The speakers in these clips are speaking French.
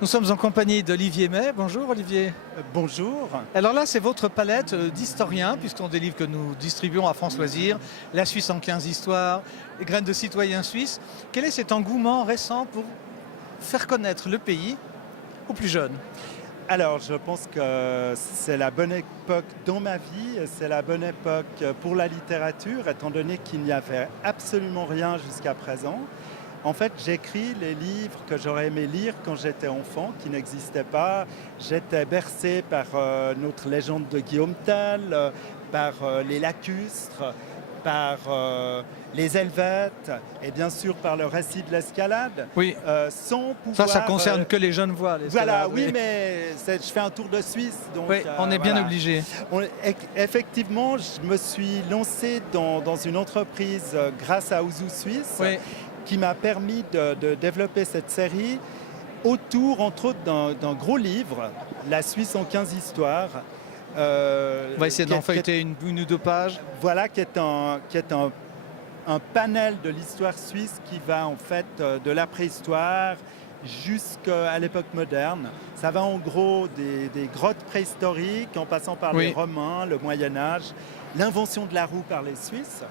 Nous sommes en compagnie d'Olivier May. Bonjour Olivier. Bonjour. Alors là, c'est votre palette d'historiens, puisqu'on des livres que nous distribuons à France Loisirs, La Suisse en 15 histoires, Les graines de citoyens suisses. Quel est cet engouement récent pour faire connaître le pays aux plus jeunes? Alors, je pense que c'est la bonne époque dans ma vie, c'est la bonne époque pour la littérature, étant donné qu'il n'y avait absolument rien jusqu'à présent. En fait, j'écris les livres que j'aurais aimé lire quand j'étais enfant, qui n'existaient pas. J'étais bercé par notre légende de Guillaume Tell, par les lacustres, par les Helvètes et bien sûr par le récit de l'escalade. Oui. Sans pouvoir... Ça concerne que les jeunes voix. Voilà, oui, mais je fais un tour de Suisse. Donc, oui, on est bien obligé. Effectivement, je me suis lancé dans une entreprise grâce à Ouzou Suisse. Oui. Qui m'a permis de développer cette série autour, entre autres, d'un gros livre, La Suisse en 15 histoires. On va essayer d'en feuilleter une ou deux pages. Voilà, qui est un panel de l'histoire suisse qui va en fait de la préhistoire jusqu'à l'époque moderne. Ça va en gros des grottes préhistoriques, en passant par les Romains, le Moyen-Âge, l'invention de la roue par les Suisses.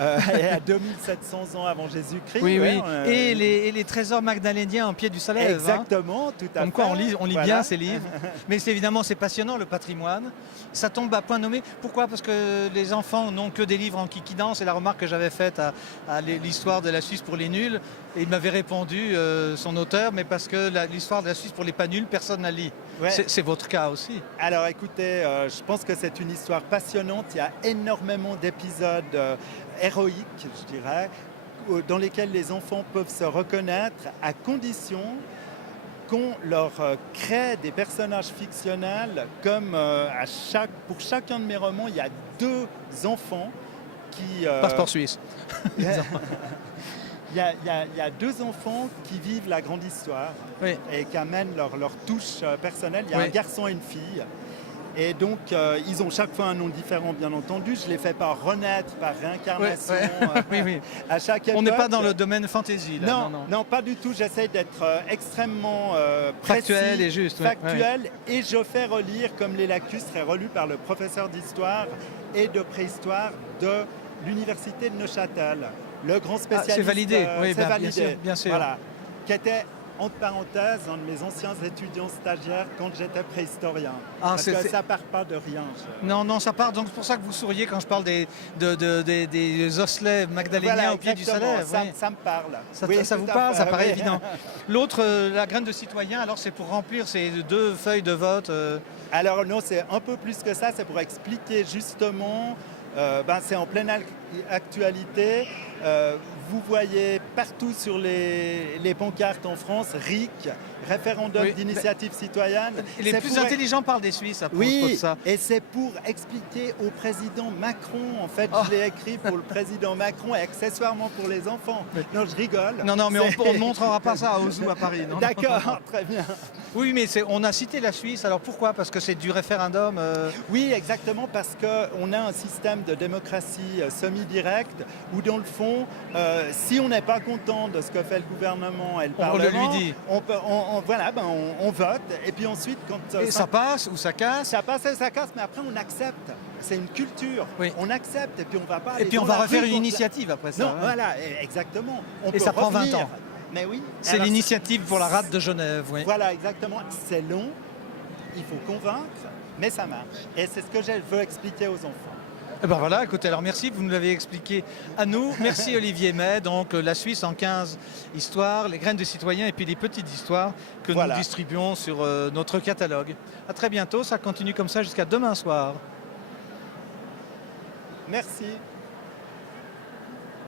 Et à 2700 ans avant Jésus-Christ. Oui, oui. Et les trésors magdaléniens en pied du Salève. Exactement, tout à fait. Comme quoi, on lit bien ces livres. Mais évidemment, c'est passionnant, le patrimoine. Ça tombe à point nommé. Pourquoi? Parce que les enfants n'ont que des livres en kikidans. C'est la remarque que j'avais faite à l'histoire de la Suisse pour les nuls. Et il m'avait répondu, son auteur, mais parce que l'histoire de la Suisse pour les pas nuls, personne n'a lu. Ouais. C'est votre cas aussi. Alors écoutez, je pense que c'est une histoire passionnante. Il y a énormément d'épisodes héroïques, je dirais, dans lesquels les enfants peuvent se reconnaître à condition qu'on leur crée des personnages fictionnels comme pour chacun de mes romans, il y a deux enfants qui... Passeport suisse. Il y a deux enfants qui vivent la grande histoire et qui amènent leur touche personnelle. Il y a un garçon et une fille. Et donc, ils ont chaque fois un nom différent, bien entendu. Je ne les fais pas renaître par réincarnation à chaque époque. On n'est pas dans le domaine fantasy. Là. Non, pas du tout. J'essaie d'être extrêmement factuel et juste. Factuel. Et je fais relire, comme les lacustres est relu par le professeur d'histoire et de préhistoire de l'université de Neuchâtel. Le grand spécialiste. C'est validé, bien sûr. Voilà, qui était, entre parenthèses, un de mes anciens étudiants stagiaires quand j'étais préhistorien. Parce que ça part pas de rien. Non, ça part. Donc c'est pour ça que vous souriez quand je parle des osselets magdaléniens au pied du Salève. Ça me parle. Ça vous parle, ça paraît évident. L'autre, la graine de citoyen, alors c'est pour remplir ces deux feuilles de vote. Alors non, c'est un peu plus que ça. C'est pour expliquer justement. C'est en pleine actualité. Vous voyez partout sur les pancartes en France, RIC, référendum d'initiative citoyenne. Les plus intelligents parlent des Suisses à propos de ça. Et c'est pour expliquer au président Macron. En fait, je l'ai écrit pour le président Macron et accessoirement pour les enfants. Non, je rigole. Non, mais on ne montrera pas ça à Ouzou à Paris. D'accord, très bien. Oui, mais on a cité la Suisse. Alors pourquoi? Parce que c'est du référendum. Oui, exactement, parce qu'on a un système de démocratie semi-directe où, dans le fond, si on n'est pas content de ce que fait le gouvernement et le Parlement, on le lui dit. On vote. Et puis ensuite, quand ça passe ou ça casse. Ça passe et ça casse, mais après on accepte. C'est une culture. On accepte et puis on va pas. Et puis on va refaire une initiative après ça. Non, voilà, exactement. Et ça prend 20 ans. Mais oui. C'est l'initiative pour la rate de Genève. Oui. Voilà, exactement. C'est long, il faut convaincre, mais ça marche. Et c'est ce que je veux expliquer aux enfants. Et ben voilà, écoutez, alors merci, vous nous l'avez expliqué à nous. Merci Olivier May, donc la Suisse en 15 histoires, les graines de citoyens et puis les petites histoires que nous distribuons sur notre catalogue. À très bientôt, ça continue comme ça jusqu'à demain soir. Merci.